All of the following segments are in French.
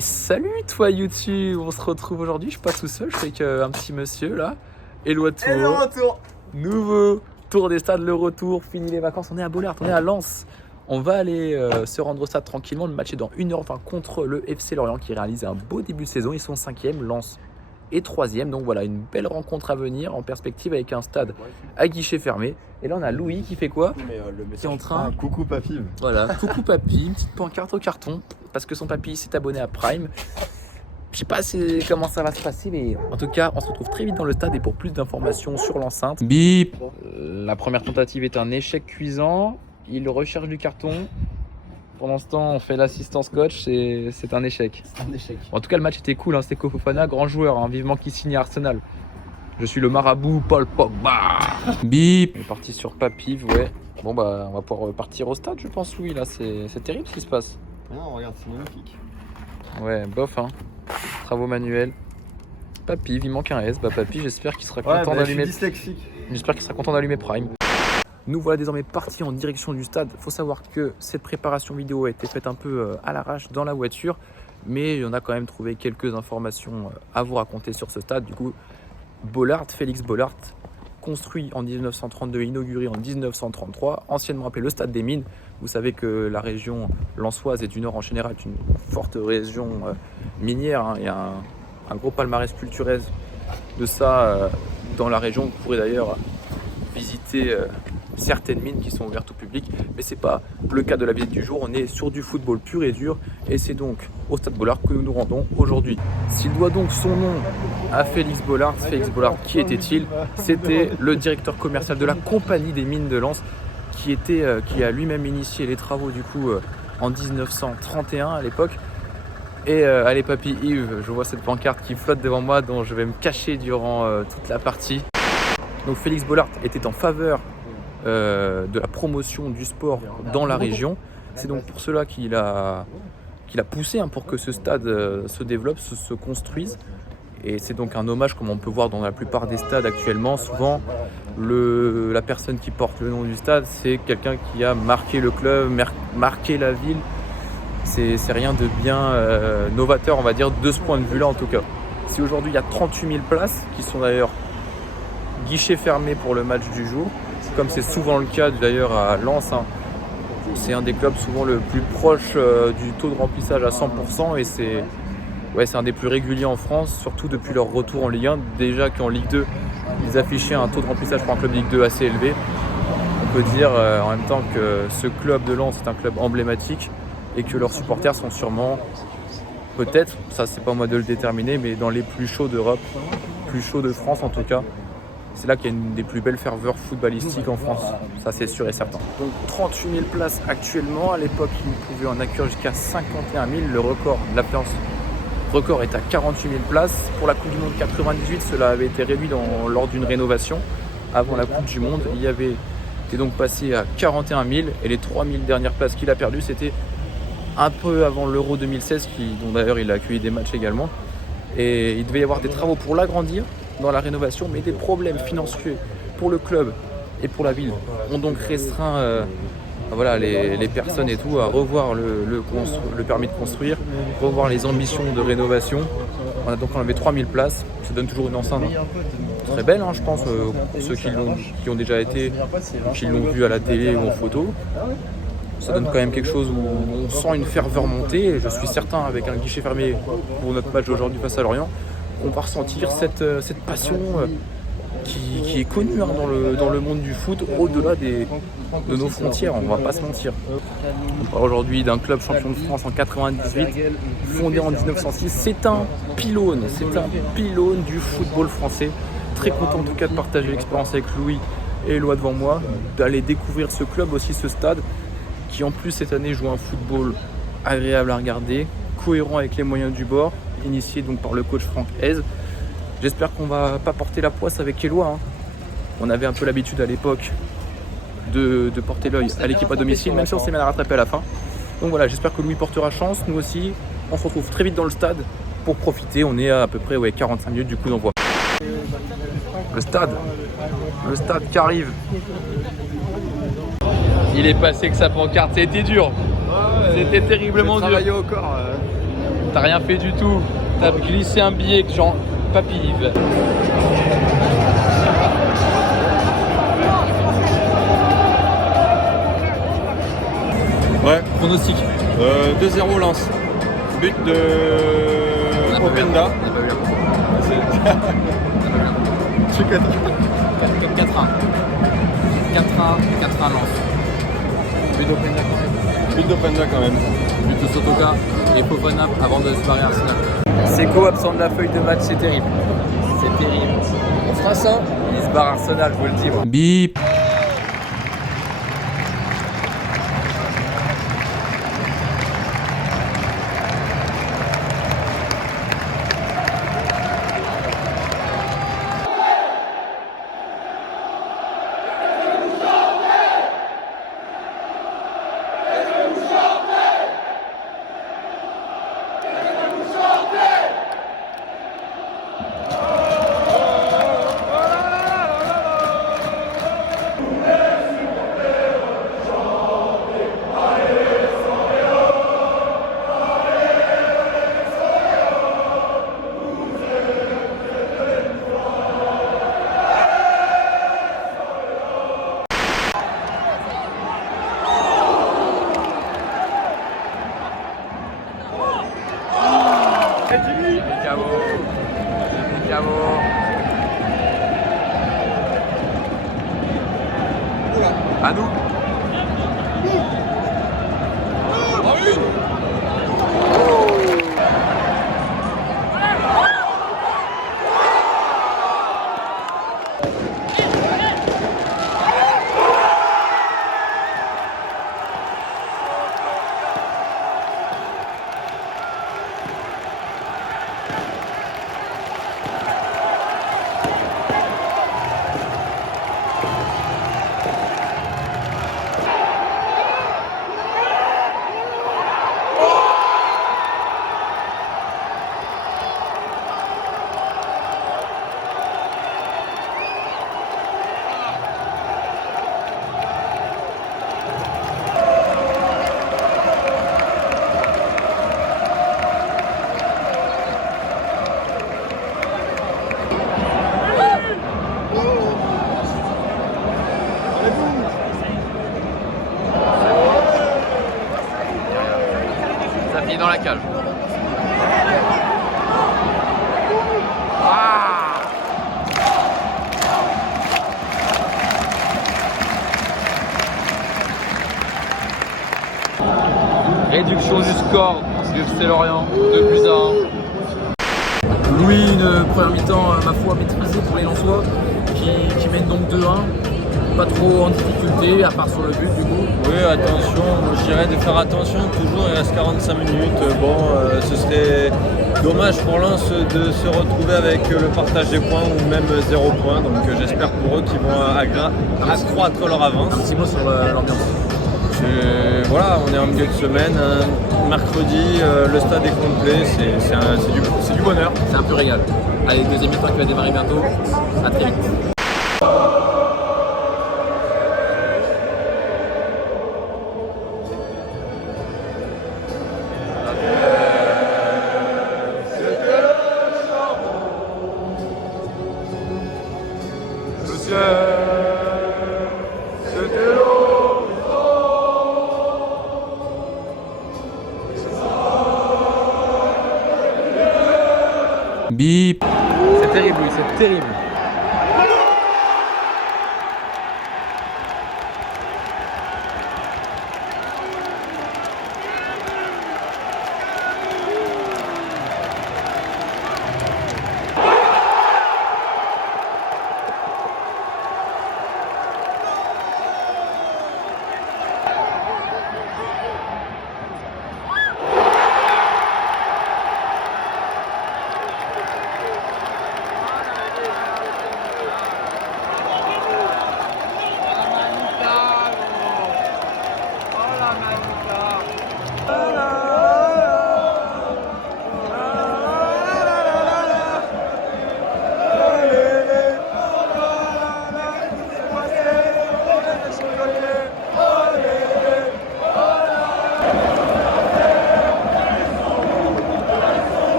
Et salut toi YouTube, on se retrouve aujourd'hui, je suis pas tout seul, je suis avec un petit monsieur là. Et le retour. Et le retour. Nouveau tour des stades, le retour, fini les vacances, on est à Bollaert, on est à Lens. On va aller se rendre au stade tranquillement, le match est dans 1h20 contre le FC Lorient qui réalise un beau début de saison, ils sont 5e, Lens et 3e, donc voilà une belle rencontre à venir en perspective avec un stade à guichet fermé. Et là on a Louis qui fait quoi? Qui est en train... coucou papy. Voilà, coucou papy, une petite pancarte au carton parce que son papy s'est abonné à Prime. Je sais pas comment ça va se passer, mais en tout cas, on se retrouve très vite dans le stade et pour plus d'informations sur l'enceinte. Bip. La première tentative est un échec cuisant. Il recherche du carton. Pendant ce temps, on fait l'assistance coach et c'est un échec. En tout cas, le match était cool, hein. C'était Fofana, grand joueur, hein. Vivement qu'il signe à Arsenal. Je suis le marabout Paul Pogba. Bip. On est parti sur Papiv, ouais. Bon bah, on va pouvoir partir au stade, je pense, Louis. Là, c'est terrible ce qui se passe. Non, regarde, c'est magnifique. Ouais, bof, hein. Travaux manuels. Papy, il manque un S. Bah Papy, j'espère qu'il sera content d'allumer. J'espère qu'il sera content d'allumer Prime. Nous voilà désormais partis en direction du stade. Faut savoir que cette préparation vidéo a été faite un peu à l'arrache dans la voiture, mais on a quand même trouvé quelques informations à vous raconter sur ce stade. Du coup, Bollaert, Félix Bollaert, construit en 1932 et inauguré en 1933, anciennement appelé le Stade des Mines. Vous savez que la région lensoise et du Nord en général est une forte région minière, hein. Il y a un gros palmarès culturel de ça dans la région. Vous pourrez d'ailleurs visiter certaines mines qui sont ouvertes au public, mais c'est pas le cas de la visite du jour. On est sur du football pur et dur et c'est donc au Stade Bollaert que nous nous rendons aujourd'hui. S'il doit donc son nom à Félix Bollaert, qui était-il? C'était le directeur commercial de la Compagnie des Mines de Lens qui a lui-même initié les travaux du coup en 1931 à l'époque. Et allez papy Yves, je vois cette pancarte qui flotte devant moi dont je vais me cacher durant toute la partie. Donc Félix Bollaert était en faveur de la promotion du sport dans la région. C'est donc pour cela qu'il a poussé pour que ce stade se développe, se construise. Et c'est donc un hommage, comme on peut voir dans la plupart des stades actuellement. Souvent, la personne qui porte le nom du stade, c'est quelqu'un qui a marqué le club, marqué la ville. C'est rien de bien novateur, on va dire, de ce point de vue-là en tout cas. Si aujourd'hui il y a 38 000 places, qui sont d'ailleurs guichets fermés pour le match du jour, comme c'est souvent le cas d'ailleurs à Lens, hein. C'est un des clubs souvent le plus proche du taux de remplissage à 100% et c'est un des plus réguliers en France, surtout depuis leur retour en Ligue 1. Déjà qu'en Ligue 2, ils affichaient un taux de remplissage pour un club de Ligue 2 assez élevé. On peut dire en même temps que ce club de Lens est un club emblématique et que leurs supporters sont sûrement, peut-être, ça c'est pas moi de le déterminer, mais dans les plus chauds d'Europe, plus chauds de France en tout cas. C'est là qu'il y a une des plus belles ferveurs footballistiques en France, ça c'est sûr et certain. Donc 38 000 places actuellement, à l'époque ils pouvaient en accueillir jusqu'à 51 000, le record de l'affluence record est à 48 000 places. Pour la Coupe du Monde 98, cela avait été réduit lors d'une rénovation. Avant la Coupe du Monde, il était donc passé à 41 000 et les 3 000 dernières places qu'il a perdues, c'était un peu avant l'Euro 2016, dont d'ailleurs il a accueilli des matchs également. Et il devait y avoir des travaux pour l'agrandir dans la rénovation, mais des problèmes financiers pour le club et pour la ville ont donc restreint les personnes et tout à revoir le permis de construire, revoir les ambitions de rénovation. On a donc enlevé 3000 places, ça donne toujours une enceinte très belle, hein, je pense, pour ceux qui ont déjà été, qui l'ont vu à la télé ou en photo. Ça donne quand même quelque chose où on sent une ferveur monter et je suis certain avec un guichet fermé pour notre match d'aujourd'hui face à Lorient qu'on va ressentir cette passion qui est connue, hein, dans le monde du foot au-delà de nos frontières, on va pas se mentir. On parle aujourd'hui d'un club champion de France en 98, fondé en 1906, c'est un pylône du football français. Très content en tout cas de partager l'expérience avec Louis et Eloi devant moi, d'aller découvrir ce club aussi, ce stade, qui en plus cette année joue un football agréable à regarder, cohérent avec les moyens du bord, initié donc par le coach Franck Hez. J'espère qu'on va pas porter la poisse avec Eloi, hein. On avait un peu l'habitude à l'époque de porter l'œil à l'équipe à domicile, même si on s'est mal rattrapé à la fin. Donc voilà, j'espère que Louis portera chance, nous aussi. On se retrouve très vite dans le stade pour profiter. On est à peu près 45 minutes du coup d'envoi. Le stade qui arrive. Il est passé que sa pancarte, c'était dur. C'était terriblement dur. Au corps. T'as rien fait du tout. T'as glissé un billet que genre Papy Yves. Ouais. Pronostic. 2-0 Lens. But de Openda. On n'a pas vu la Tu connais. 4-1. 4-1 Lens. But d'Openda quand même. But d'Openda quand même. But de Sotoka et Fofana avant de se barrer Arsenal. Seco absent de la feuille de match, c'est terrible. C'est terrible. On fera ça. Il se barre Arsenal, faut le dire. Bip. À nous. Ça finit dans la cage. Réduction du score du FC Lorient, 2-1. Louis, une première mi-temps, ma foi, maîtrisée pour les Lensois, qui mènent donc 2-1. Pas trop en difficulté, à part sur le but du coup. Oui, attention, je dirais de faire attention, toujours il reste 45 minutes. Ce serait dommage pour Lens de se retrouver avec le partage des points ou même 0 points. Donc j'espère pour eux qu'ils vont accroître leur avance. Un petit mot sur l'ambiance. Voilà, on est en milieu de semaine, mercredi, le stade est complet, c'est du bonheur. C'est un peu régal. Allez, deuxième mi-temps qui va démarrer bientôt. À très vite. Bip. C'est terrible, oui, c'est terrible.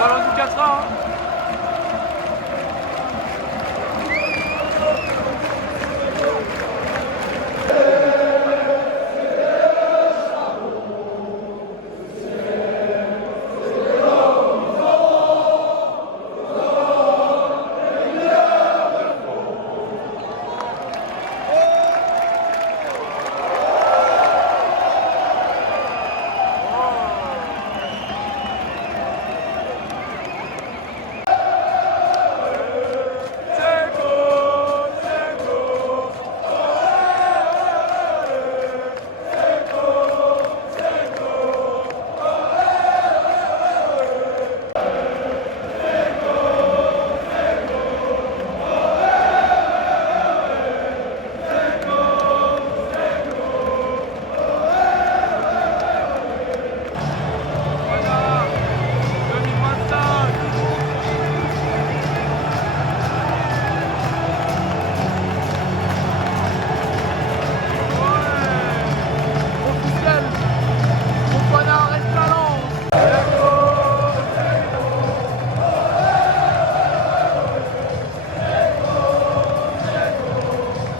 Ballon du 4A, hein.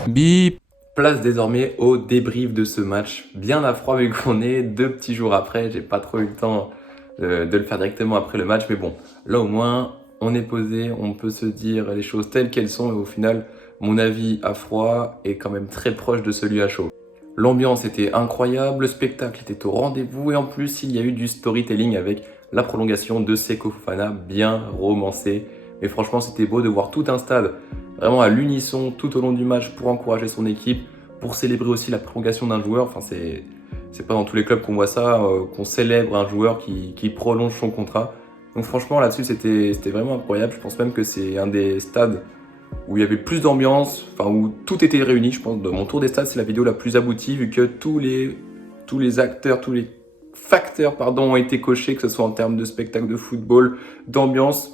Bip. Place désormais au débrief de ce match. Bien à froid vu qu'on est 2 petits jours après. J'ai pas trop eu le temps de le faire directement après le match. Mais bon, là au moins, on est posé. On peut se dire les choses telles qu'elles sont. Et au final, mon avis à froid est quand même très proche de celui à chaud. L'ambiance était incroyable. Le spectacle était au rendez-vous. Et en plus, il y a eu du storytelling avec la prolongation de Seko Fofana bien romancée. Mais franchement, c'était beau de voir tout un stade vraiment à l'unisson tout au long du match pour encourager son équipe, pour célébrer aussi la prolongation d'un joueur. Enfin, c'est pas dans tous les clubs qu'on voit ça, qu'on célèbre un joueur qui prolonge son contrat. Donc franchement, là-dessus, c'était vraiment incroyable. Je pense même que c'est un des stades où il y avait plus d'ambiance, enfin où tout était réuni. Je pense que mon tour des stades, c'est la vidéo la plus aboutie vu que tous les acteurs, tous les facteurs ont été cochés, que ce soit en termes de spectacle de football, d'ambiance.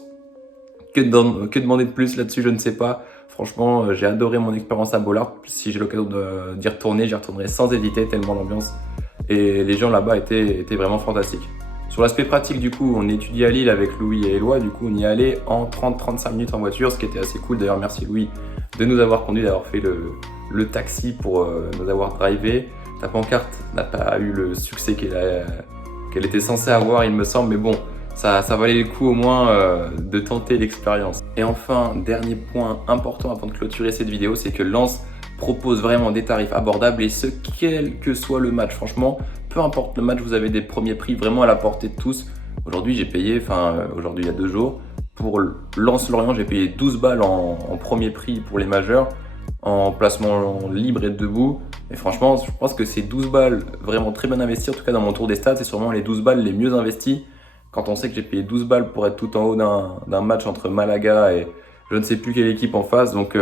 Que demander de plus là-dessus, je ne sais pas. Franchement, j'ai adoré mon expérience à Bollaert. Si j'ai l'occasion d'y retourner, j'y retournerai sans hésiter, tellement l'ambiance et les gens là-bas étaient vraiment fantastiques. Sur l'aspect pratique, du coup, on étudie à Lille avec Louis et Éloi. Du coup, on y allait en 30-35 minutes en voiture, ce qui était assez cool. D'ailleurs, merci Louis de nous avoir conduits, d'avoir fait le taxi pour nous avoir drivé. La pancarte n'a pas eu le succès qu'elle était censée avoir, il me semble, mais bon, ça valait le coup au moins de tenter l'expérience. Et enfin, dernier point important avant de clôturer cette vidéo, c'est que Lens propose vraiment des tarifs abordables et ce, quel que soit le match. Franchement, peu importe le match, vous avez des premiers prix vraiment à la portée de tous. Aujourd'hui, j'ai payé, aujourd'hui il y a 2 jours, pour Lens-Lorient, j'ai payé 12 balles en premier prix pour les majeurs, en placement libre et debout. Et franchement, je pense que c'est 12 balles vraiment très bien investies, en tout cas dans mon tour des stades, c'est sûrement les 12 balles les mieux investies. Quand on sait que j'ai payé 12 balles pour être tout en haut d'un match entre Malaga et je ne sais plus quelle équipe en face. Donc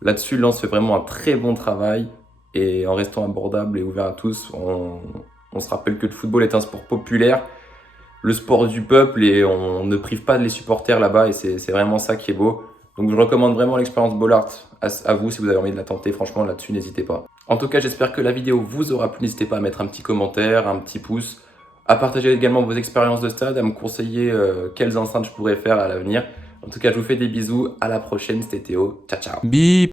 là-dessus, Lens fait vraiment un très bon travail. Et en restant abordable et ouvert à tous, on se rappelle que le football est un sport populaire, le sport du peuple, et on ne prive pas les supporters là-bas. Et c'est vraiment ça qui est beau. Donc je recommande vraiment l'expérience Bollaert à vous si vous avez envie de la tenter. Franchement, là-dessus, n'hésitez pas. En tout cas, j'espère que la vidéo vous aura plu. N'hésitez pas à mettre un petit commentaire, un petit pouce, à partager également vos expériences de stade, à me conseiller quelles enceintes je pourrais faire à l'avenir. En tout cas, je vous fais des bisous. À la prochaine. C'était Théo. Ciao, ciao. Bip.